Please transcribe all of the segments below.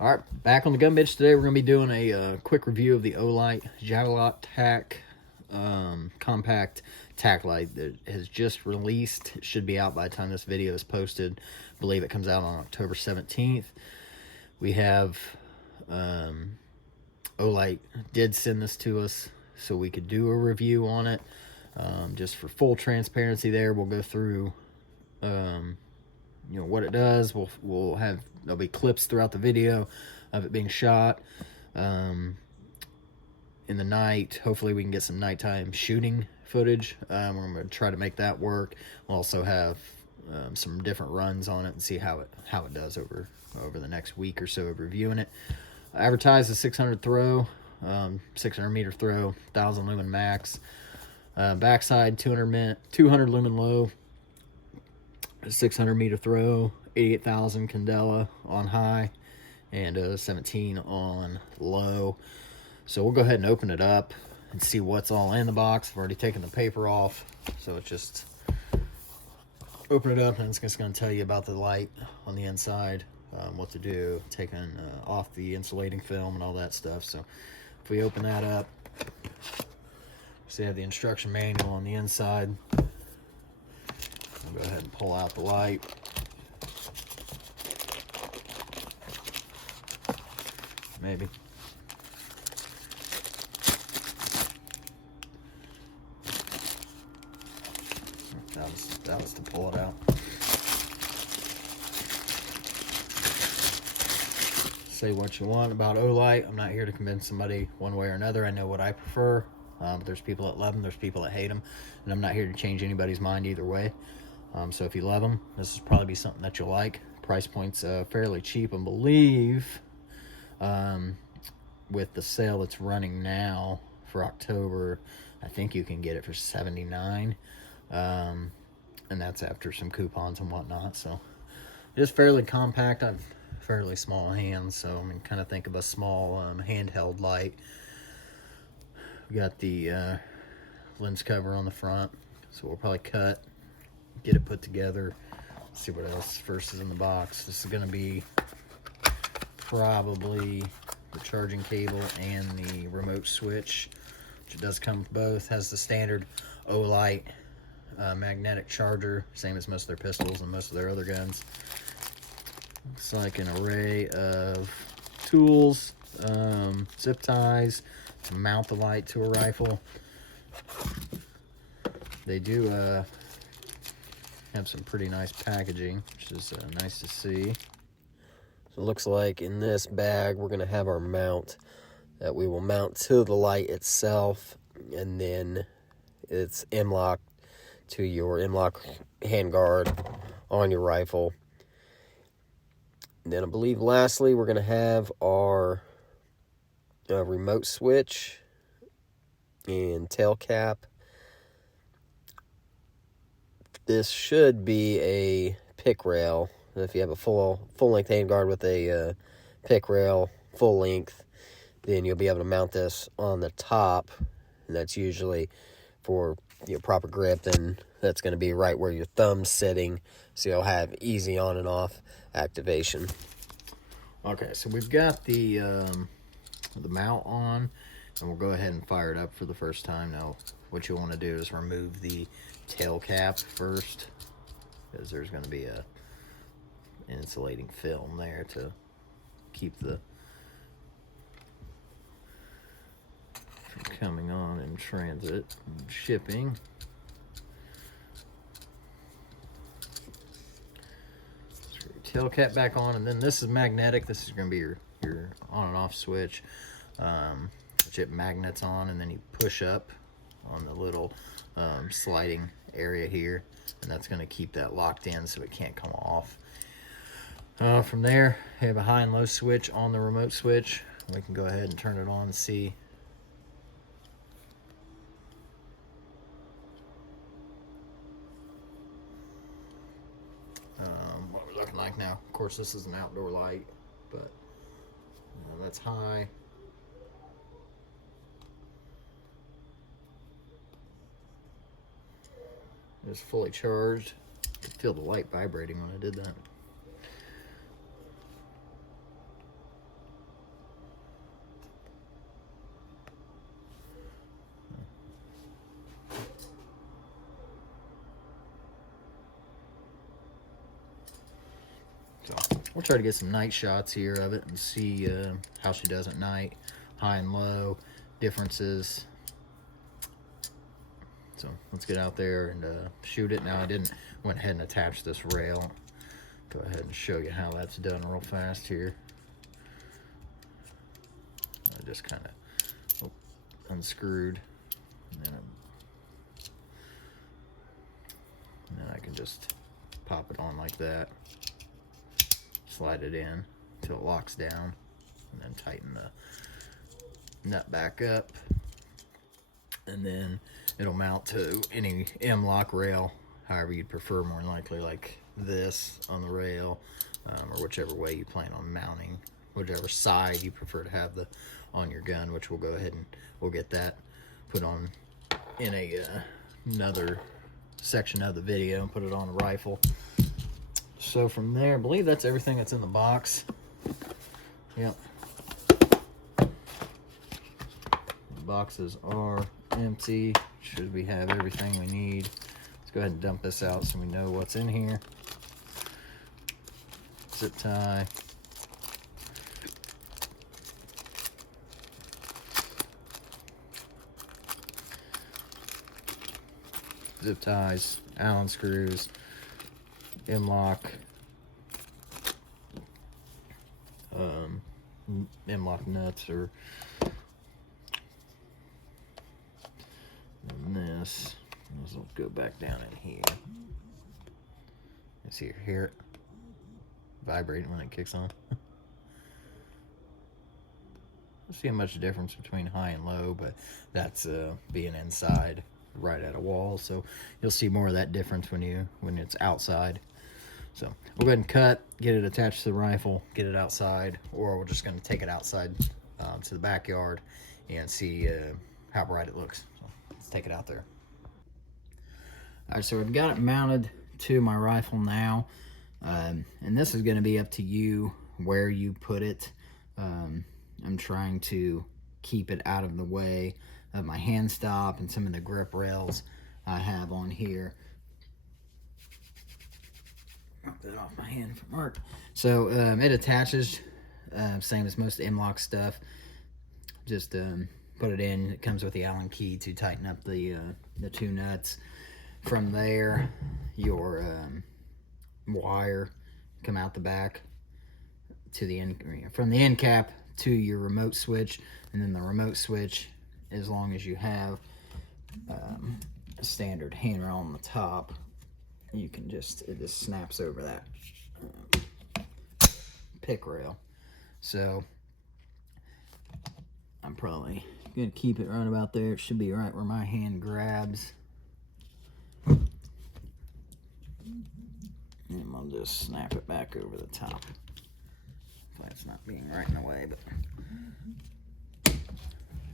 All right, back on the gun bench today. We're going to be doing a quick review of the Olight Javelot Tac compact tac light that has just released. It should be out by the time this video is posted. I believe it comes out on October 17th. We have Olight did send this to us so we could do a review on it. Just for full transparency there, we'll go through what it does. We'll have, there'll be clips throughout the video of it being shot in the night. Hopefully we can get some nighttime shooting footage. We're going to try to make that work. We'll also have some different runs on it and see how it does over the next week or so of reviewing it. Advertised as 600 throw, 600 meter throw, 1000 lumen max. Backside 200 lumen low, 600 meter throw, 88,000 candela on high, and 17 on low. So we'll go ahead and open it up and see what's all in the box. I've already taken the paper off, so it's just open it up and it's just going to tell you about the light on the inside, what to do, taking off the insulating film and all that stuff. So if we open that up, so you have the instruction manual on the inside. I'll go ahead and pull out the light. Maybe. That was to pull it out. Say what you want about Olight. I'm not here to convince somebody one way or another. I know what I prefer. But there's people that love them, there's people that hate them, and I'm not here to change anybody's mind either way. So if you love them, this will probably be something that you'll like. Price point's fairly cheap, I believe. With the sale that's running now for October, I think you can get it for $79, and that's after some coupons and whatnot. So it is fairly compact. I've fairly small hands, so I mean, kind of think of a small handheld light. We got the lens cover on the front, so we'll probably get it put together. Let's see what else first is in the box. This is going to be probably the charging cable and the remote switch, which it does come with both. Has the standard Olight magnetic charger, same as most of their pistols and most of their other guns. Looks like an array of tools, zip ties to mount the light to a rifle. They do have some pretty nice packaging, which is nice to see. So it looks like in this bag we're going to have our mount that we will mount to the light itself, and then it's M-lock to your M-lock handguard on your rifle. And then I believe lastly we're going to have our remote switch and tail cap. This should be a pick rail. If you have a full-length handguard with a pick rail, full length, then you'll be able to mount this on the top, and that's usually for proper grip, and that's going to be right where your thumb's sitting, so you'll have easy on and off activation. Okay, so we've got the mount on, and we'll go ahead and fire it up for the first time. Now what you want to do is remove the tail cap first, because there's going to be a insulating film there to keep the from coming on in transit and shipping. Tail cap back on, and then this is magnetic. This is going to be your on and off switch, which it magnets on, and then you push up on the little sliding area here, and that's going to keep that locked in so it can't come off. From there, you have a high and low switch on the remote switch. We can go ahead and turn it on and see. What we're looking like now. Of course, this is an outdoor light, but that's high. It's fully charged. I could feel the light vibrating when I did that. we'll try to get some night shots here of it and see how she does at night, high and low differences. So let's get out there and shoot it. Now I went ahead and attached this rail. Go ahead and show you how that's done real fast here. I just kind of unscrewed, and then I can just pop it on like that, slide it in until it locks down, and then tighten the nut back up, and then it'll mount to any M-lock rail, however you'd prefer, more than likely like this on the rail, or whichever way you plan on mounting, whichever side you prefer to have on your gun, which we'll go ahead and we'll get that put on in another section of the video and put it on a rifle. So from there, I believe that's everything that's in the box. Yep. The boxes are empty. Should we have everything we need? Let's go ahead and dump this out so we know what's in here. Zip tie. Zip ties, Allen screws, M-lock, M-lock nuts, and this will go back down in here. You see, hear it vibrating when it kicks on. See much difference between high and low, but that's being inside right at a wall, so you'll see more of that difference when it's outside. So we'll go ahead and cut, get it attached to the rifle, get it outside, or we're just going to take it outside to the backyard and see how bright it looks. So let's take it out there. All right, so I've got it mounted to my rifle now, and this is going to be up to you where you put it. I'm trying to keep it out of the way of my hand stop and some of the grip rails I have on here. Knock that off my hand from work. So it attaches, same as most M-lock stuff. Just put it in. It comes with the Allen key to tighten up the two nuts. From there, your wire come out the back to the end, from the end cap to your remote switch, and then the remote switch, as long as you have a standard handrail on the top, you can it just snaps over that pick rail. So I'm probably gonna keep it right about there. It should be right where my hand grabs, and I'll just snap it back over the top. Hopefully it's not being right in the way, but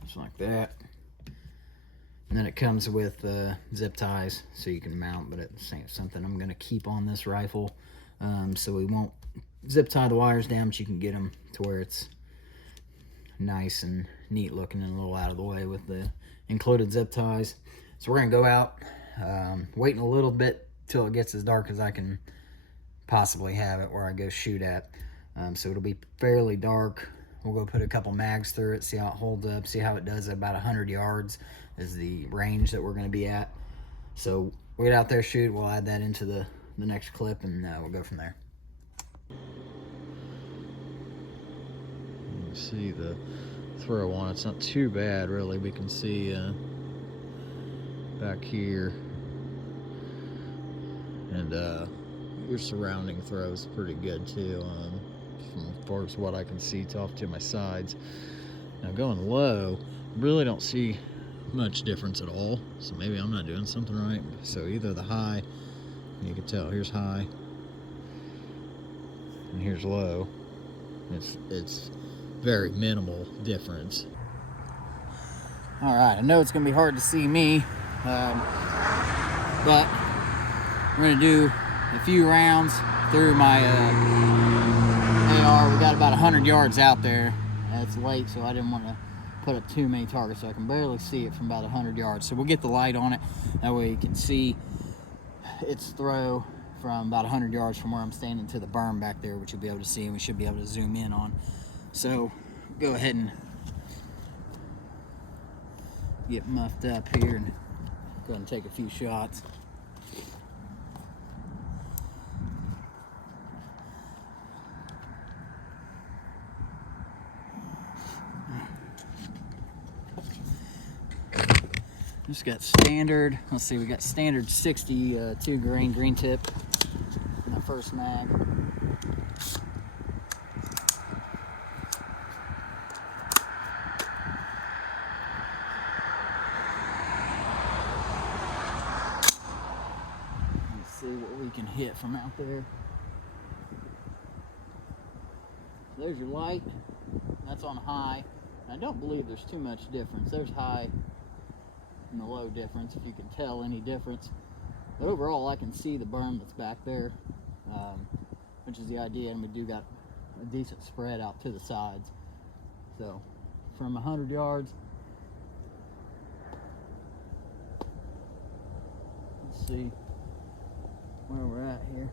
just like that. And then it comes with zip ties so you can mount, but it's something I'm going to keep on this rifle, so we won't zip tie the wires down, but you can get them to where it's nice and neat looking and a little out of the way with the included zip ties. So we're going to go out, waiting a little bit till it gets as dark as I can possibly have it where I go shoot at. So it'll be fairly dark. We'll go put a couple mags through it, see how it holds up, see how it does at about 100 yards is the range that we're going to be at. So we'll get out there, shoot, we'll add that into the next clip, and we'll go from there. You can see the throw on. It's not too bad, really. We can see back here, and your surrounding throw is pretty good too, from as far as what I can see off to my sides. Now going low, really don't see much difference at all, so maybe I'm not doing something right. So either the high, you can tell here's high and here's low. It's very minimal difference. All right, I know it's gonna be hard to see me, but we're gonna do a few rounds through my AR. We got about 100 yards out there. It's late, so I didn't want to put up too many targets, so I can barely see it from about 100 yards. So we'll get the light on it, that way you can see its throw from about 100 yards from where I'm standing to the berm back there, which you'll be able to see and we should be able to zoom in on. So go ahead and get muffed up here and go ahead and take a few shots. Just got standard, let's see, we got standard 62 grain green tip in the first mag. Let's see what we can hit from out there. There's your light, that's on high. I don't believe there's too much difference. There's high and the low difference, if you can tell any difference. But overall, I can see the berm that's back there, which is the idea, and we do got a decent spread out to the sides. So from 100 yards, let's see where we're at here.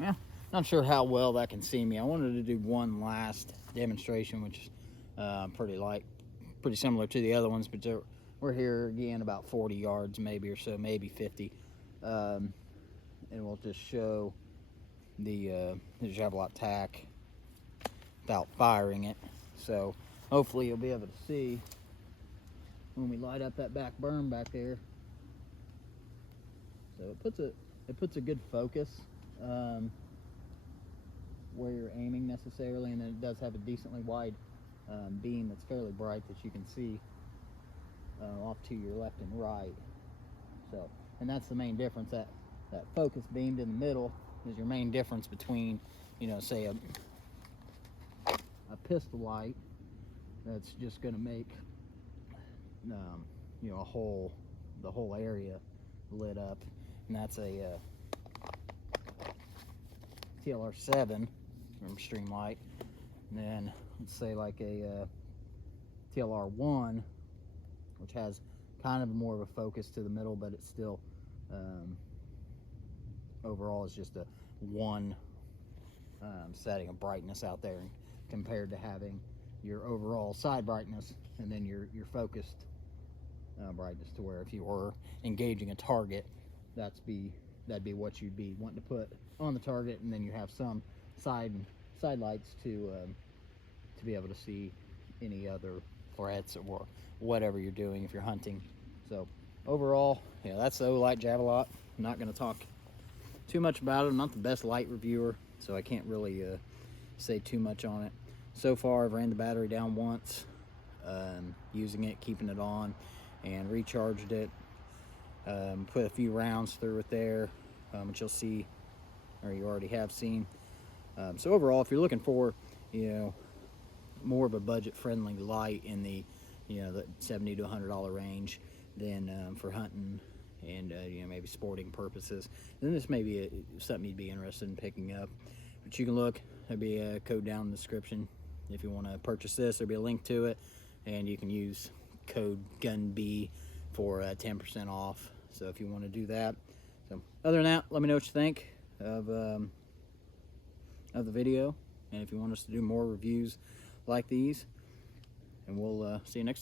Yeah, not sure how well that can see me. I wanted to do one last demonstration, which is pretty similar to the other ones, but we're here again about 40 yards maybe or so, maybe 50, and we'll just show the Javelot Tac without firing it. So hopefully you'll be able to see when we light up that back berm back there. So it puts a good focus where you're aiming necessarily, and then it does have a decently wide beam that's fairly bright that you can see off to your left and right. So, and that's the main difference. That focus beamed in the middle is your main difference between, you know, say a pistol light that's just going to make you know, the whole area lit up, and that's a TLR7 from Streamlight. And then let's say like a TLR1, which has kind of more of a focus to the middle, but it's still overall it's just a one setting of brightness out there, compared to having your overall side brightness and then your focused brightness, to where if you were engaging a target, that'd be what you'd be wanting to put on the target, and then you have some side lights to be able to see any other threats or whatever you're doing if you're hunting. So overall, yeah, that's the Olight Javelot. I'm not going to talk too much about it. I'm not the best light reviewer, so I can't really say too much on it. So far, I've ran the battery down once, using it, keeping it on, and recharged it. Put a few rounds through it there, which you'll see, or you already have seen. So overall, if you're looking for, you know, more of a budget-friendly light in the, you know, the $70 to $100 range, then for hunting and you know, maybe sporting purposes, then this may be something you'd be interested in picking up. But you can look, there'll be a code down in the description if you want to purchase this. There'll be a link to it, and you can use code GUNB for 10% off. So if you want to do that. So other than that, let me know what you think of the video, and if you want us to do more reviews like these, and we'll see you next time.